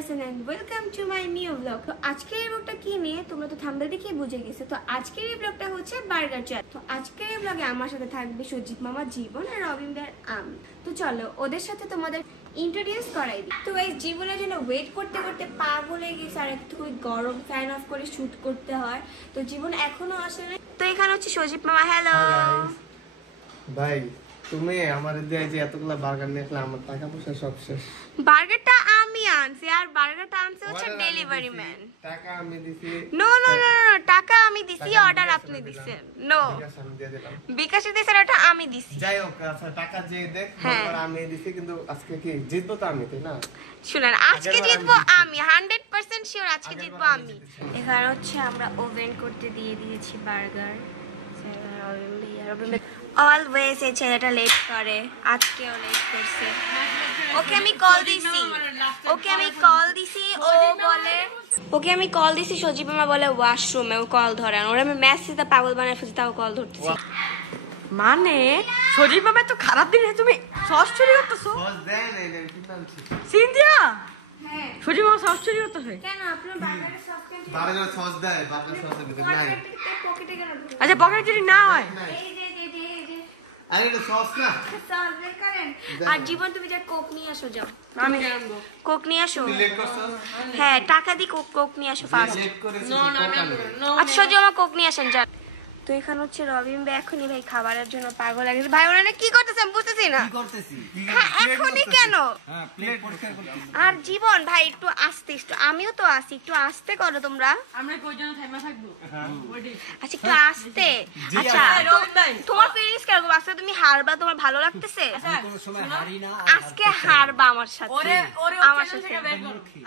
Hassan and welcome to my new vlog. তো আজকের এই ব্লগটা কি নিয়ে তোমরা তো থাম্বনেল দেখে বুঝে গেছো। তো আজকের এই ব্লগটা হচ্ছে বার্গার চ্যাট। তো আজকের এই ব্লগে আমার সাথে থাকবে সজীব মামা, জীবন আর রবিন ভাই আমি। তো চলো ওদের সাথে তোমাদের ইন্ট্রোডিউস করাই দিই। তো গাইস জীবনের জন্য ওয়েট করতে করতে পাগল হয়ে গেছে, আর একটু খুবই গরম, ফ্যান অফ করে শুট করতে হয়। তো জীবন এখনো আসে না। তো এখানে হচ্ছে সজীব মামা। হ্যালো ভাই, তুমি আমার দিয়ে যে এতগুলা বার্গার নিয়ে আসলে আমার টাকা পয়সা সব শেষ। বার্গারটা আমি আনছি আর বার্গারটা আনছে হচ্ছে ডেলিভারি ম্যান। টাকা আমি দিছি। নো নো নো নো, টাকা আমি দিছি, অর্ডার আপনি দিছেন। নো, বিকাশে দিছেন, ওটা আমি দিছি। যাই হোক, আচ্ছা টাকা যে দেখ তারপর আমি দিছি, কিন্তু আজকে কি জিতবো তো আমি, তাই না? শুনেন, আজকে জিতবো আমি 100% শিওর, আজকে জিতবো আমি। এখানে হচ্ছে আমরা ওভেন করতে দিয়ে দিয়েছি বার্গার। অলওয়েজ এই ছেলেটা লেট করে, আজকেও লেট করছে। ওকে আমি কল দিছি, ও বলে ওকে আমি কল দিছি, সজীব মামা বলে ওয়াশরুমে, ও কল ধরে না। ওরা আমি মেসেজে পাগল বানায় ফেলছি, তাও কল ধরতেছি। মানে সজীব বাবা তো খারাপ দিনে তুমি সস চুরি করতেছো? সস দেন এই নেন, কি নাম ছিল? সিনথিয়া। হ্যাঁ, সজীব বাবা সস চুরি করতেছে কেন? আপনার বার্গারের সস কেন? বার্গার সস দেয়, বার্গার সসের ভিতরে নাই। পকেটে কেন? আচ্ছা পকেট চুরি না হয়। এই যে আরে এটা সস না, সস বের করেন। আর জীবন তুমি যা কোক নিয়ে আসো, যাও। আমি জানবো কোক নিয়ে আসো। তুই লেট করছস? হ্যাঁ, টাকা দি কোক নিয়ে আসো ফার্স্ট। লেট করেছিস। আচ্ছা সজীব আমার কোক নিয়ে আসেন, যান। তো এখানে হচ্ছে রবিন ভাই এখনই ভাই খাবারের জন্য পাগল হয়ে গেছে। ভাই ওরা কি করতেছে আমি বুঝতেছি না। কি করতেছি? হ্যাঁ, এখনই কেন? হ্যাঁ, প্লেট পরিষ্কার করতেছি। আর জীবন ভাই একটু আস্তে, একটু আমিও তো আসি, একটু আস্তে করো তোমরা। আমরা কই জন্য থাইমা থাকবো? আচ্ছা একটু আস্তে। আচ্ছা তোমার ফিলিংস কেমন? আজকে তুমি হারবা, তোমার ভালো লাগতেছে? কোনো সময় হারি না। আজকে হারবা আমার সাথে। আমার সাথে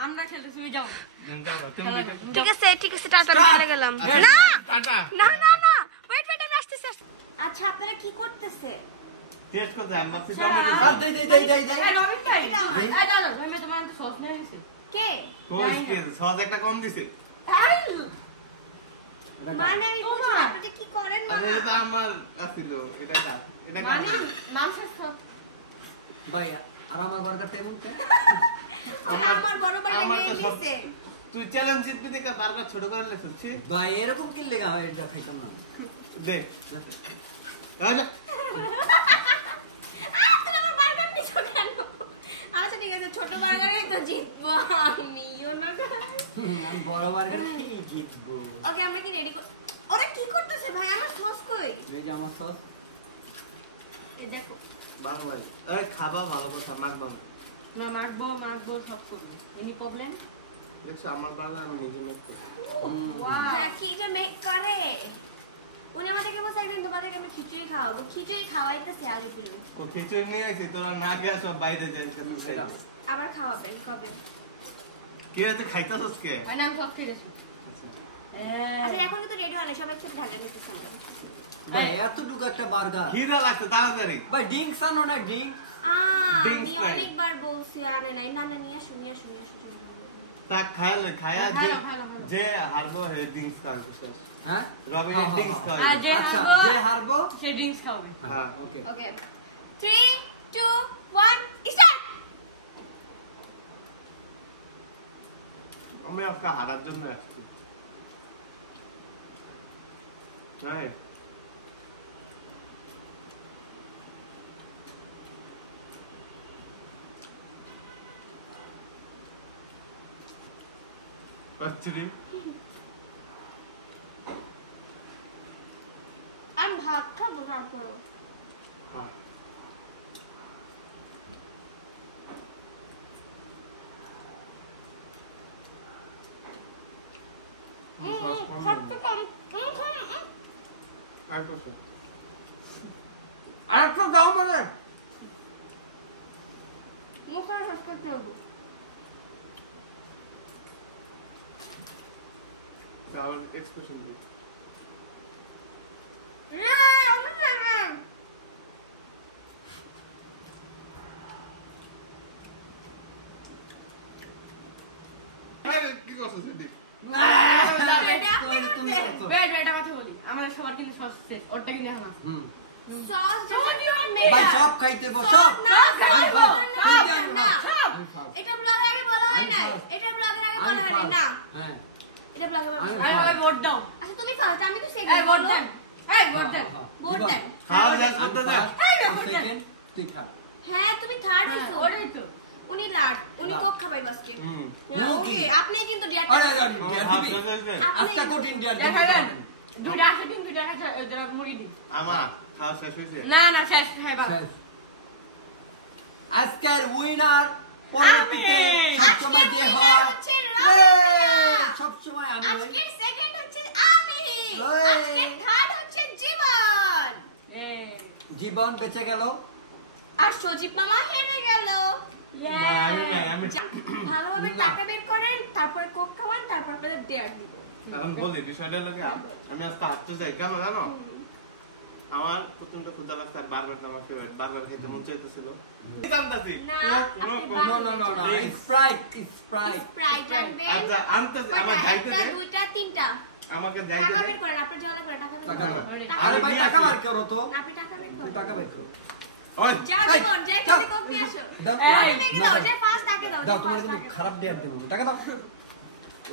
আমরা খেলতেছি, তুমি যাও। ঠিক আছে টাটা, আমি চলে গেলাম। না টাটা। না না না, ওয়েট আমি আসতেছি। আচ্ছা আপনারা কি করতেছে? টেস্ট করতে আমরা এই রবিন ভাই, এই দাদা আমি তোমার সস নিয়ে আসি। কে? সস একটা কম দিছে। মানে আমি বুঝি না, আপনি কি করেন না? আরে এটা আমার আছিল, এটা কাট। এটা মানে মাংসের সস। ভাই আর আমার বার্গার তেমন কে? আমার বড় ভাই আমার তো নিয়ে সব নিছে। তুই চ্যালেঞ্জ জিতবি দেখে বারবার ছোট করে লেছিস। ভাই এরকম কি লেগা হয়? এটা খাইতাম না। দে আচ্ছা আপনি আমার বার্গার নিছো কেন? আচ্ছা ঠিক আছে, ছোট বার্গারই তো জিতবো আমি, না? আমি বড় বার্গার কি জিতবো? ওকে আমরা কি রেডি কর? ওরা কি করতেছে ভাই? আমার সস কই? এই যে আমার সস। এই দেখো। ভালো ভাই, আরে খাবা ভালো কথা, মাখবা না মাখবো সব করবো। Any problem? দেখছো আমার বার্গার আমি নিজে মেখে। ওয়াও, কি এটা মেক করে? উনি আমাদেরকে বলছে একদিন তোমাদেরকে আমি খিচুড়ি খাওয়াবো। খিচুড়ি খাওয়াইতেছে আগে তুমি। ও খিচুড়ি নিয়ে আইছি, তোরা না খেয়ে সব বাইরে যাই শুধু খাই। আবার খাওয়াবেন কবে? কি হচ্ছে খাইতাছস কে? ভাই না আমি সব খেয়েছি। আচ্ছা এখন কিন্তু রেডি হয় না, সবাই একসাথে ঢাকা নিতেছে। ভাই এতটুকু একটা বার্গার। খিদা লাগছে তাড়াতাড়ি। ভাই ড্রিঙ্কস আনো না, ড্রিঙ্কস। Drinks আমি নাই। অনেকবার বলছি আনে নাই। না নিয়ে আসুন। তা খায়া ভালো। যে হারবো হে ড্রিঙ্কস খাওয়াবে। হ্যাঁ রবিন ড্রিঙ্কস আর খাওয়াবে। যে আচ্ছা, হারবো যে হারবো সে ড্রিঙ্কস খাবে। হ্যাঁ ওকে। ওকে 3 2 1 স্টার্ট। আমি আজকে হারার জন্য আসছি। হ্যাঁ পাচ্ছি। আমি ভাত খাবো তারপর। আরেকটা দাও মানে। মুখে হাসতে দেবো। তাহলে এক্সপ্রেশন দিই। কি করছো সেদিক? তুমি করছো। এটা কথা বলি, আমাদের সবার কিন্তু সস শেষ, ওরটা কিন্তু এখন আছে। ভাই সব খাইতে বসো। সব খাইতে বসো। এটা ব্লগে আগে বলো। হয় না, এটা ব্লগের আগে বলা হয় না। হ্যাঁ এটা ব্লগের আগে। এই ভাই ভোট দাও আচ্ছা তুমি ফার্স্ট, আমি তো এই সেকেন্ড। ভোট দেন এই ভোট দেন ভোট দেন। খাও যা করতে দে সেকেন্ড তুই খা হ্যাঁ তুমি থার্ড হ্যাঁ, হইছো। ওটাই তো উনি লাস্ট, উনি কোক খাবাই বাসকে। হুম ওকে, আপনি কিন্তু ডিয়ার। আরে ডিয়ার দিবি আজকে কোটিন ডিয়ার দিবি দেখাবেন দুইটা আছে দিন দুইটা আছে ওরা মুড়ি দিন আমার খাওয়া শেষ হয়েছে না না শেষ হ্যাঁ বাবা আজকের উইনার পলিটিকে সবসময় যে হয় সবসময় আমি হই আজকের সেকেন্ড হচ্ছে আমি, ওই। আজকের থার্ড হচ্ছে জীবন, এই জীবন বেঁচে গেল আর সজীব মামা হেরে গেল। আমি ভালোভাবে টাকা বের করেন, তারপরে কোক খাওয়ান, তারপর আপনাদের ডেয়ার দিব। আমি বলি বিষয়টা হলো কি, আমি আজকে হাঁটতে যাই কেন জানো, আমার প্রথমটা ক্ষুধা লাগছে আর বার্গার আমার ফেভারিট, বার্গার খেতে মন চাইতেছিল। কান্দাছি না, আপনি no no no no Sprite Sprite আনবেন। আচ্ছা আনতেছি, আমার যাইতে দে, একটা, দুইটা, তিনটা। আমাকে যাইতে টাকা দে। বের করেন, আপনার জন্য করে টাকা বের টাকা করেন। বের। টাকা আরে বের ভাই করেন। টাকা বার করো তো আপনি টাকা বের তুই করেন। টাকা বের করো ওই যা এই, জীবন, যে যাও। তুমি কোক নিয়ে আসো। দাও এই, টাকা না, দাও, যে ফার্স্ট টাকা দাও, দাও যে তোমার first কিন্তু টাকা খারাপ দেয়ার দেবো টাকা দাও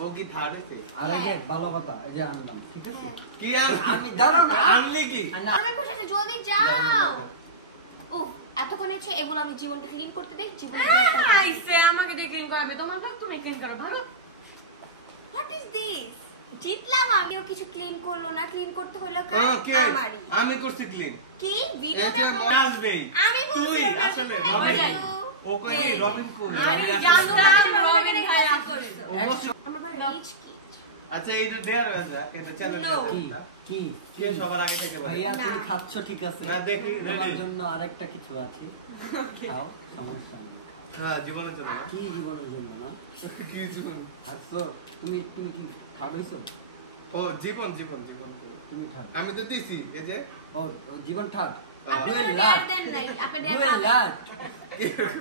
ও কি থার্ড হয়েছে? আর এই যে ভালো কথা এই যে আনলাম ঠিক আছে কি আর আমি দাঁড়াও না আনলি কি? না দাও। আমি বসেছি, জলদি যাও। উফ, এতক্ষণ হচ্ছে এগুলো আমি জীবনকে ক্লিন করতে দেই, জীবন। আইসে আমাকে দিয়ে ক্লিন করাবে তোমার ব্লগ তুমি ক্লিন করো ভালো হোয়াট ইজ দিস? জিতলাম আমি, ও কিছু ক্লিন করলো না, ক্লিন করতে হলো ও কে? আমারই। আমি করছি ক্লিন। কি এই ভিডিও যে মনে আসবেই। আমি তুই আসলে রবিন। ও কই এই। রবিন কই? আমি রবিন জানতাম আসলে- রবিন ভাই আসবে অবশ্যই। আমরা রিচ কি? আচ্ছা এইটা দেয়ার হয়েছে, এটা চ্যালেঞ্জ No. কি কি কে সবার আগে থেকে বলে? ভাইয়া তুমি না। খাচ্ছ ঠিক আছে না, দেখি, তোমার ready? জন্য আরেকটা কিছু আছে খাও সমস্যা নেই হ্যাঁ জীবনের জন্য না। কি জীবনের জন্য না কি জীবন? আচ্ছা তুমি তুমি কি খাট হইছো ও জীবন জীবন জীবন। তুমি খাট আমি তো দিছি এই যে ও ও জীবন ঠাট আপনি ডুয়েল কোনো লাট dare দেন নাই, আপনি dare ডুয়েল পাবেন। লাট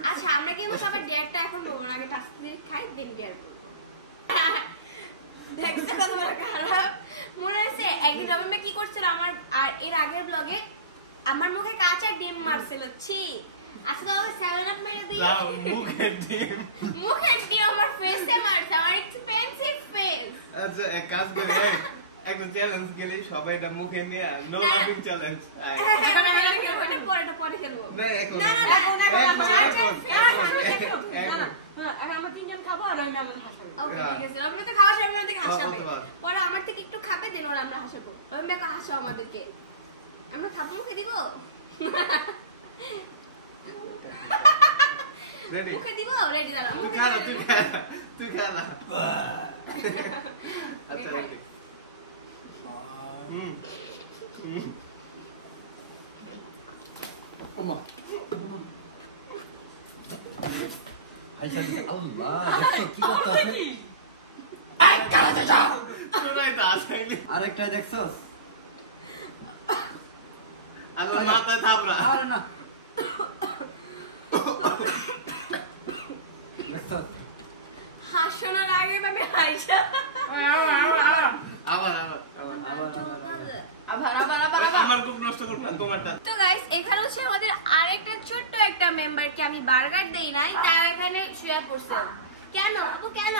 আচ্ছা আমরা কিন্তু সবার ডেয়ারটা এখন বলবো না, আগে টাস্ক দিয়ে খাই দেন ডেয়ার করব। দেখছো কত বড় খারাপ মনে আছে একদিন রবিন ভাই কি করছিল আমার আর এর আগের ব্লগে আমার মুখে কাঁচা ডিম মারছিল। ছি, আজকে ওই 7 আপ মেরে দিয়ে লাও মুখে ডিম। মুখে ডিম আমার ফেসে মারছে, আমার এক্সপেন্সিভ ফেস। আচ্ছা এক কাজ করি, একটা চ্যালেঞ্জ গেলে সবাই এটা মুখে নিয়ে নো না। লাফিং চ্যালেঞ্জ। এখন আমি পরে খেলবো। না এখন না, না, এখন এখন। এখন আমরা তিনজন খাবো আর আমি আমাদের হাসাবো ওকে হ্যাঁ। ঠিক আছে, রবিন তো খাওয়া শেষ থেকে হাসাবে, বলতে পার। পরে আমার থেকে একটু খাবে দেন ওরা আমরা হাসাবো। রবিন ভাই হাসাও আমাদেরকে, আমরা খাবো মুখে দিব, রেডি? মুখে দিব। রেডি দাঁড়া, তুই খা না, তুই খা না, তুই খা না। আচ্ছা রেডি? হুম হুম। ওমা আচ্ছা আল্লাহ দেখো কি করতে আছে শোনাই তো আসাইনি। আরেকটা দেখছস আমার মাথায় থাপড়া। আরে না দেখছস হাসানোর আগে আমি হাসা। আবার আমার খুব নষ্ট করবো না তোমারটা। তো গাইস এখানে হচ্ছে আমাদের আরেকটা ছোট্ট একটা মেম্বারকে আমি বার্গার দেই নাই, তাই এখানে শুয়ে পড়ছে। কেন আপু কেন?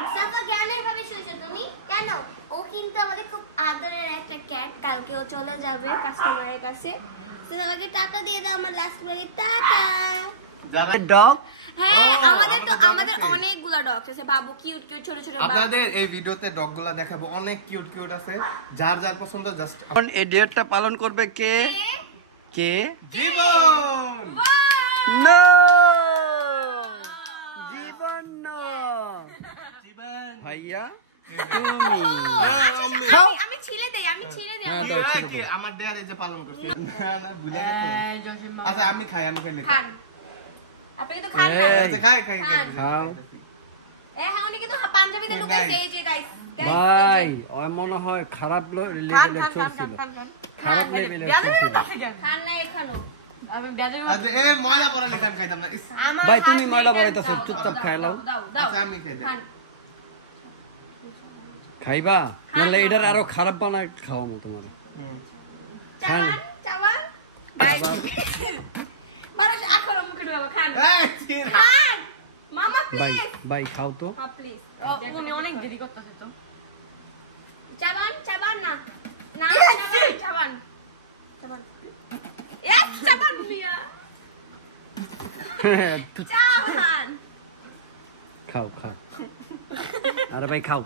মুস্তাফা কেন এভাবে শুয়েছো তুমি? কেন? ও কিন্তু আমাদের খুব আদরের একটা ক্যাট, কালকে ও চলে যাবে কাস্টমারের কাছে। তো আমাকে টাকা দিয়ে দাও, আমার লাস্ট ব্যাগে টাকা। যারা ডগ হ্যাঁ ও, আমাদের তো আমাদের dog আমাদের আছে। অনেকগুলা ডগ আছে বাবু, কিউট কিউট ছোট ছোট বাবু। আপনাদের এই ভিডিওতে ডগগুলা দেখাবো, অনেক কিউট কিউট আছে, যার যার পছন্দ জাস্ট এখন এই ডেটটা পালন করবে কে কে জীবন। নো জীবন নো ভাইয়া তুমি খাও আমি ছিলে দেই, আমি ছিলে দেই। হ্যাঁ, কি দাও, হয় ছেড়ে কি, দাও। আমার ডেয়ার এই যে পালন করছি। না, না, ভুলে গেছি। এই জসিম মামা আচ্ছা আমি খাই, আমি খাই নি। খান, আপনি কিন্তু খান না। এই। আচ্ছা, খাই খাই খাই। খাও। হ্যাঁ উনি কিন্তু পাঞ্জাবিতে লুকাইছে, এই যে গাইস। ভাই ওই মনে হয় খারাপ খান লেভেলে খান খান চলছিল খান খান খারাপ লেভেলে বেয়াদবি চলছিল করতেছে কেন? খান না এখানো। আমি বেয়াদবি আচ্ছা এই ময়লা পড়া লিখান খাইতাম না। ইস, আমার ভাই, তুমি হাত ময়লা দিয়ে বাড়াইতেছো, দাও, চুপচাপ দাও, খাই দাও, লাও। দাও, দাও। আচ্ছা আমি খাই দিই। খান। খাইবা নাহলে এটার আরো খারাপ বানায় খাওয়াবো তোমার খান। চাওয়ান, চাওয়ান। গাইস। মানুষ এখনো মুখে ঢোকাবো, খান। এই, চিন। খান। মামা please। ভাই ভাই খাও তো। প্লিজ উনি অনেক দেরি করতেছে তো। চাবান চাবান না না চাবান চাবান চাবান মিয়া চাবান খাও খাও আরে ভাই খাও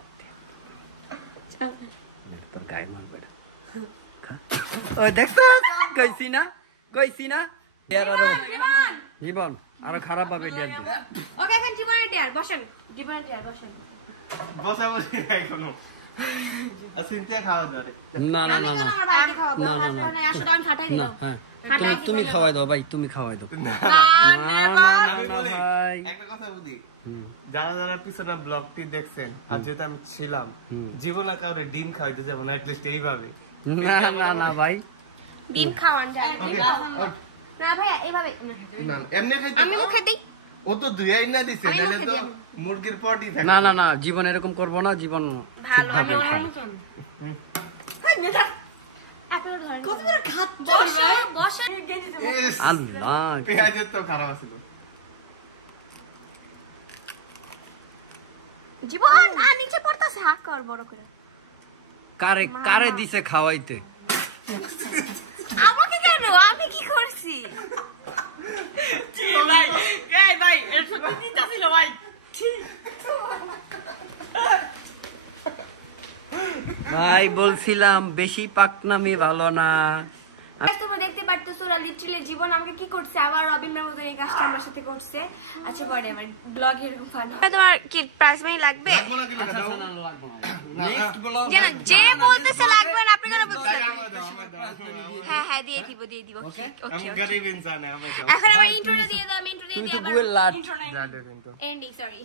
তোর গায়ে মারবে ওই দেখছ কইছি না জীবন আরো খারাপ ভাবে ডিয়ার দিই। ওকে এখন জীবনের টিয়ার বসেন জীবনের টিয়ার বসেন বসা বসে এখনো সিনথিয়া খাওয়া ধরে না না না না আমার ভাইকে খাওয়াবো না, না, না। আসলে আমি ফাটাই না দিলাম হ্যাঁ তুমি খাওয়াই দাও ভাই, তুমি খাওয়াই দাও। না আমি না বলি, ভাই একটা কথা বলি, যারা যারা পিছনে ব্লগটি দেখছেন আর যেহেতু আমি ছিলাম জীবনে কাউরে ডিম খাওয়াইতে যাবো না, অ্যাটলিস্ট এইভাবে। না না না ভাই ডিম খাওয়ান যায় না ভাইয়া এইভাবে না এমনি খাইতে আমি মুখে দিই ও তো দুইয়াই না দিছে, আমি নাহলে মুখে তো দিই। মুরগির পটি থাকে। না না না জীবন এরকম করবো না, জীবন ভালো আমি ঠিকভাবে অন্য খায়। মুখে আপেল ধরেন কত করে বসো বসো ইস, আল্লাহ পেঁয়াজের তো খারাপ ছিল। জীবন নিচে পড়তাছে হাত কর বড় করে কারে কারে দিছে খাওয়াইতে? আমাকে কেন আমি কি করছি ভাই এই ভাই এর সত্যি চিন্তা ছিল ভাই। ভাই বলছিলাম বেশি পাকনামি ভালো না। তোমরা দেখতে পারতেছো লিটারালি জীবন আমাকে কি করছে, আবার রবিনের মতো এই কাজটা আমার সাথে করছে। আচ্ছা পরে আমার ব্লগ এরকম ফান তোমার কি প্রাইস মানি লাগবে লাগবো না কিন্তু দাও। নেক্সট ব্লগ জানা যে বলতেছে লাগবে না আপনি কেন বলতেছেন? আমার দাও, আমার দাও। হ্যাঁ হ্যাঁ দিয়ে দিব ওকে আমি ওকে গরিব ইনসান হ্যাঁ, আমার দাও। এখন আমার ইন্ট্রোটা দিয়ে দাও, আমি ইন্ট্রো দিয়ে তুমি দিই তো আবার গুয়ের লাট। যা দে কিন্তু। Ending sorry.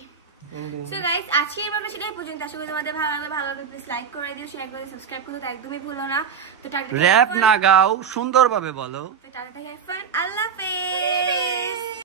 সো গাইস আজকে এই ব্লগটা সেটাই পর্যন্ত। আশা করি তোমাদের ভালো লাগবে প্লিজ লাইক করে দিও, শেয়ার করে সাবস্ক্রাইব করতে একদমই ভুলো না। তো টাটা র‍্যাপ না গাও, সুন্দরভাবে বলো। টাটা, হ্যাভ ফান, আল্লাহ হাফেজ।